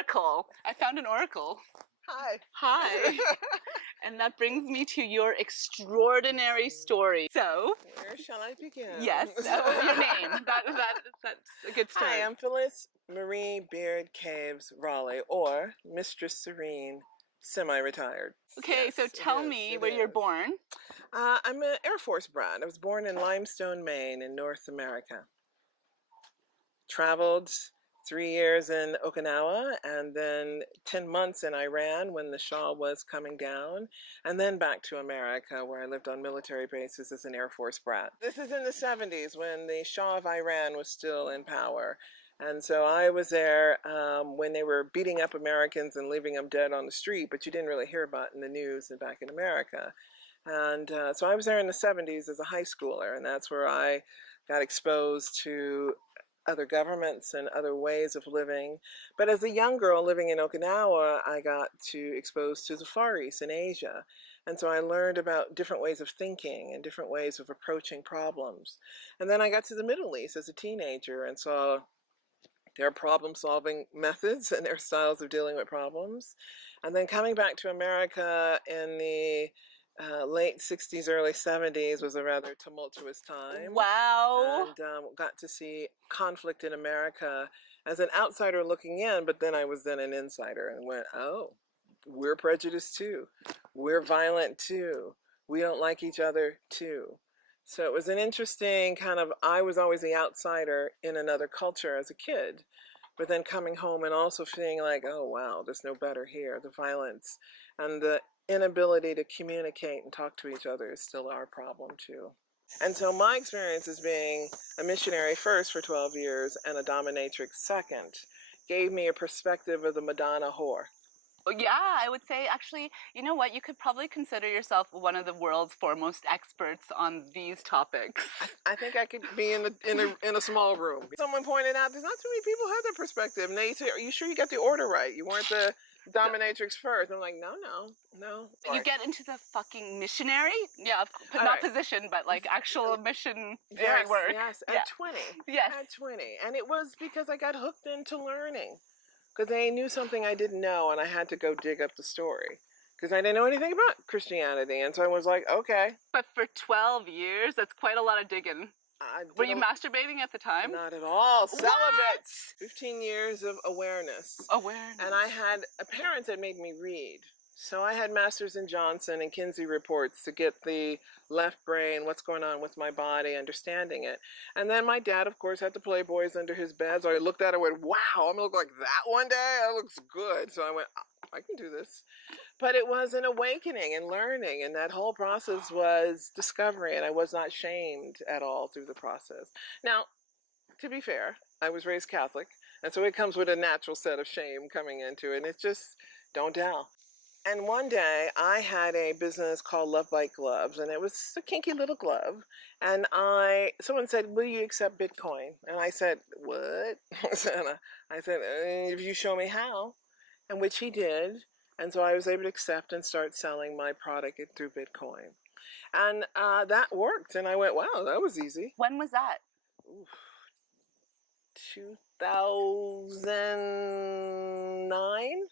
oracle. I found an oracle. Hi. Hi. And that brings me to your extraordinary story. So, where shall I begin? yes, your name. That's a good start. Hi, I'm Phyllis Marie Beard Caves Raleigh, or Mistress Serene, semi-retired. Okay, Yes, so tell me where you're born. I'm an Air Force brat. I was born in Limestone, Maine, in North America. Traveled 3 years in Okinawa, and then 10 months in Iran when the Shah was coming down, and then back to America where I lived on military bases as an Air Force brat. This is in the 70s when the Shah of Iran was still in power. And so I was there when they were beating up Americans and leaving them dead on the street, but you didn't really hear about it in the news and back in America. And so I was there in the 70s as a high schooler, and that's where I got exposed to other governments and other ways of living. But as a young girl living in Okinawa, I got exposed to the Far East in Asia. And so I learned about different ways of thinking and different ways of approaching problems. And then I got to the Middle East as a teenager and saw their problem-solving methods and their styles of dealing with problems. And then coming back to America in the late 60s, early 70s was a rather tumultuous time. Wow. And got to see conflict in America as an outsider looking in, but then I was then an insider and went, oh, we're prejudiced too. We're violent too. We don't like each other too. So it was an interesting kind of, I was always the outsider in another culture as a kid, but then coming home and also feeling like, oh wow, there's no better here. The violence and the inability to communicate and talk to each other is still our problem too. And so my experience as being a missionary first for 12 years and a dominatrix second gave me a perspective of the Madonna whore. Yeah, I would say actually, you know what, you could probably consider yourself one of the world's foremost experts on these topics. I think I could be in a small room. Someone pointed out there's not too many people who have that perspective, and they say, are you sure you got the order right? You weren't the dominatrix first. I'm like, no. You get into the fucking missionary? Yeah, not position, but like actual missionary work. Yes, at 20. Yes. At 20. And it was because I got hooked into learning. Because they knew something I didn't know, and I had to go dig up the story. Because I didn't know anything about Christianity, and so I was like, okay. But for 12 years, that's quite a lot of digging. Were you masturbating at the time? Not at all. Celibate. 15 years of awareness. Awareness. And I had parents that made me read. So I had Masters in Johnson and Kinsey reports to get the left brain, what's going on with my body, understanding it. And then my dad, of course, had the Playboys under his bed. So I looked at it and went, wow, I'm going to look like that one day? That looks good. So I went, I can do this. But it was an awakening and learning. And that whole process was discovery. And I was not shamed at all through the process. Now, to be fair, I was raised Catholic. And so it comes with a natural set of shame coming into it. And it's just, don't tell. And one day I had a business called Love Bite Gloves, and it was a kinky little glove. And someone said, will you accept Bitcoin? And I said, what? I said, if you show me how, and which he did. And so I was able to accept and start selling my product through Bitcoin. And that worked. And I went, wow, that was easy. When was that? Oof. 2009?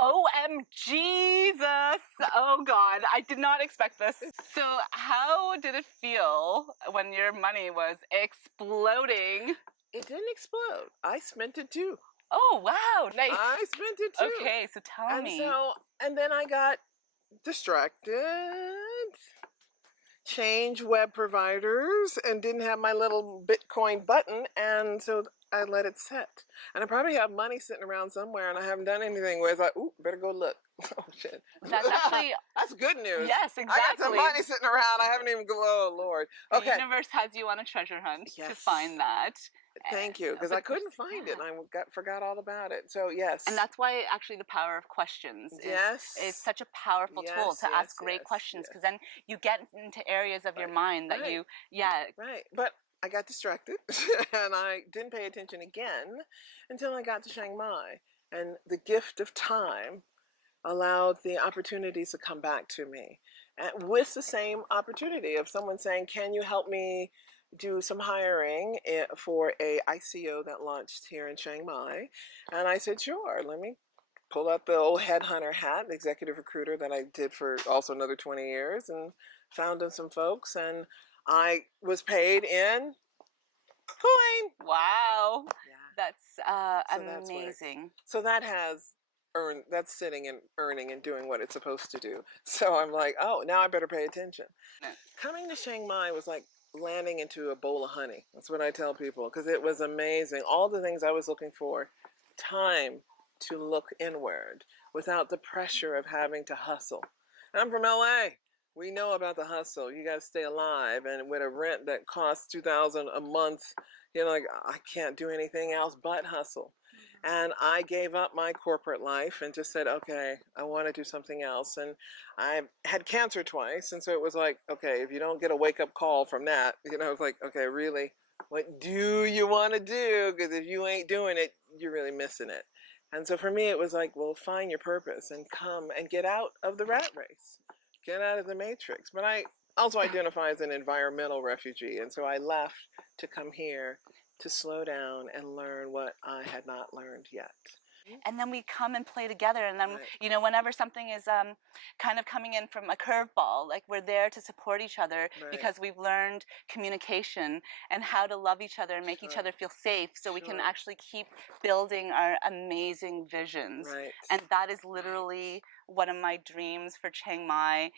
OM Jesus! Oh God, I did not expect this. So how did it feel when your money was exploding? It didn't explode. I spent it too. Oh wow, nice. I spent it too. Okay, so tell me. And then I got distracted, changed web providers, and didn't have my little Bitcoin button, and so I let it set. And I probably have money sitting around somewhere and I haven't done anything with it. I thought, ooh, better go look. Oh, shit. That's actually... That's good news. Yes, exactly. I got some money sitting around. I haven't even... Oh, Lord. Okay. The universe has you on a treasure hunt to find that. Thank you, because I couldn't find it and I forgot all about it. So, yes. And that's why actually the power of questions is such a powerful tool to ask great questions, because then you get into areas of your mind that you... Right. But I got distracted and I didn't pay attention again until I got to Chiang Mai. And the gift of time allowed the opportunities to come back to me. And with the same opportunity of someone saying, can you help me do some hiring for a ICO that launched here in Chiang Mai. And I said, sure, let me pull out the old headhunter hat, the executive recruiter that I did for also another 20 years, and found some folks. And I was paid in coin. Wow. Yeah. That's So that's amazing. So that has that's sitting and earning and doing what it's supposed to do. So I'm like, oh, now I better pay attention. Coming to Chiang Mai was like landing into a bowl of honey. That's what I tell people, because it was amazing. All the things I was looking for, time to look inward without the pressure of having to hustle. And I'm from LA. We know about the hustle. You got to stay alive, and with a rent that costs $2,000 a month, you know, like I can't do anything else but hustle. And I gave up my corporate life and just said, okay, I want to do something else. And I had cancer twice. And so it was like, okay, if you don't get a wake up call from that, you know, it's like, okay, really, what do you want to do? Because if you ain't doing it, you're really missing it. And so for me, it was like, well, find your purpose and come and get out of the rat race, get out of the matrix. But I also identify as an environmental refugee. And so I left to come here to slow down and learn what I had not learned yet. And then we come and play together, and then Right. you know, whenever something is kind of coming in from a curveball, like we're there to support each other, Right. because we've learned communication and how to love each other and make each other feel safe, so we can actually keep building our amazing visions. Right. And that is literally one of my dreams for Chiang Mai.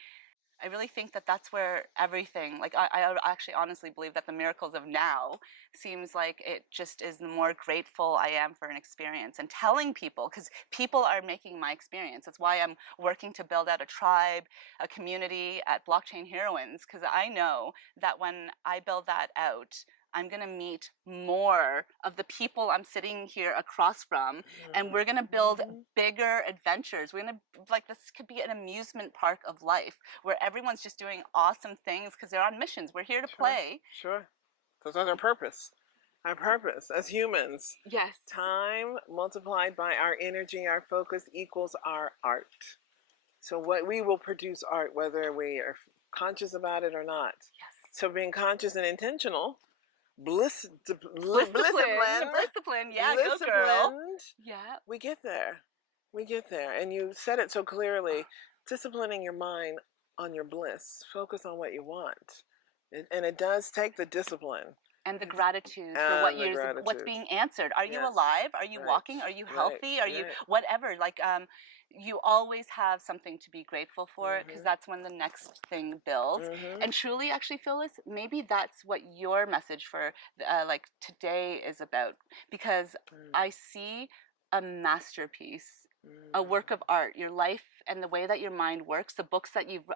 I really think that that's where everything, like I actually honestly believe that the miracles of now seems like it just is the more grateful I am for an experience, and telling people, because people are making my experience. That's why I'm working to build out a tribe, a community at Blockchain Heroines, because I know that when I build that out, I'm going to meet more of the people I'm sitting here across from, and we're going to build bigger adventures. We're going to, like, this could be an amusement park of life where everyone's just doing awesome things because they're on missions. We're here to play. Sure. Because that's our purpose. Our purpose as humans. Yes. Time multiplied by our energy, our focus equals our art. So what we will produce art, whether we are conscious about it or not. Yes. So being conscious and intentional, Discipline, yeah, go girl. Yeah. We get there. We get there. And you said it so clearly, disciplining your mind on your bliss. Focus on what you want. And it does take the discipline. And the gratitude for what's being answered. Are you alive? Are you walking? Are you healthy? Are you whatever? Like, you always have something to be grateful for, because that's when the next thing builds. And truly, actually, Phyllis, maybe that's what your message for like today is about, because I see a masterpiece, a work of art. Your life and the way that your mind works, the books that you've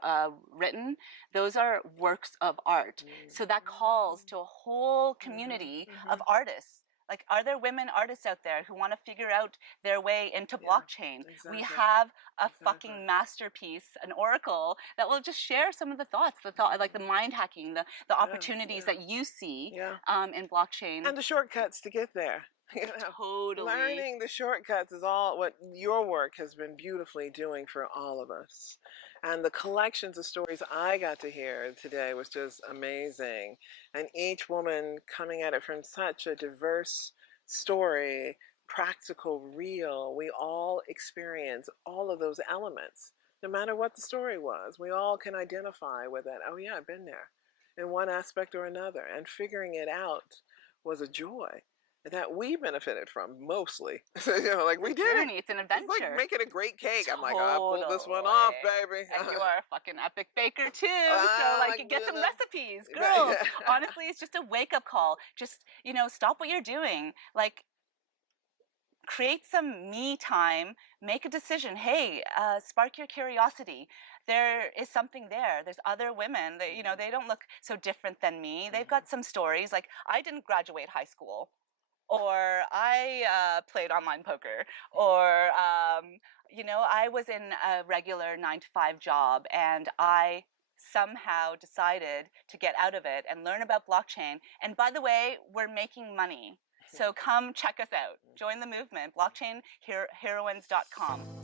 written, those are works of art. So that calls to a whole community of artists. Like, are there women artists out there who want to figure out their way into blockchain? Exactly. We have a fucking masterpiece, an oracle that will just share some of the thoughts, like the mind hacking, the opportunities that you see in blockchain. And the shortcuts to get there. You know, totally. Learning the shortcuts is all what your work has been beautifully doing for all of us. And the collections of stories I got to hear today was just amazing. And each woman coming at it from such a diverse story, practical, real. We all experience all of those elements, no matter what the story was. We all can identify with it. Oh yeah, I've been there in one aspect or another. And figuring it out was a joy that we benefited from mostly. You know, like we did it. It's an adventure. It's like making a great cake. I'm like, I pulled this one off, baby. And you are a fucking epic baker too. So like, get some recipes, girl. Honestly, it's just a wake-up call. Just, you know, stop what you're doing. Like, create some me time. Make a decision. Hey, spark your curiosity. There is something there. There's other women that, you know, they don't look so different than me. They've got some stories. Like, I didn't graduate high school, or I played online poker, or you know, I was in a regular 9-to-5 job, and I somehow decided to get out of it and learn about blockchain. And by the way, we're making money. So come check us out. Join the movement, blockchainheroines.com.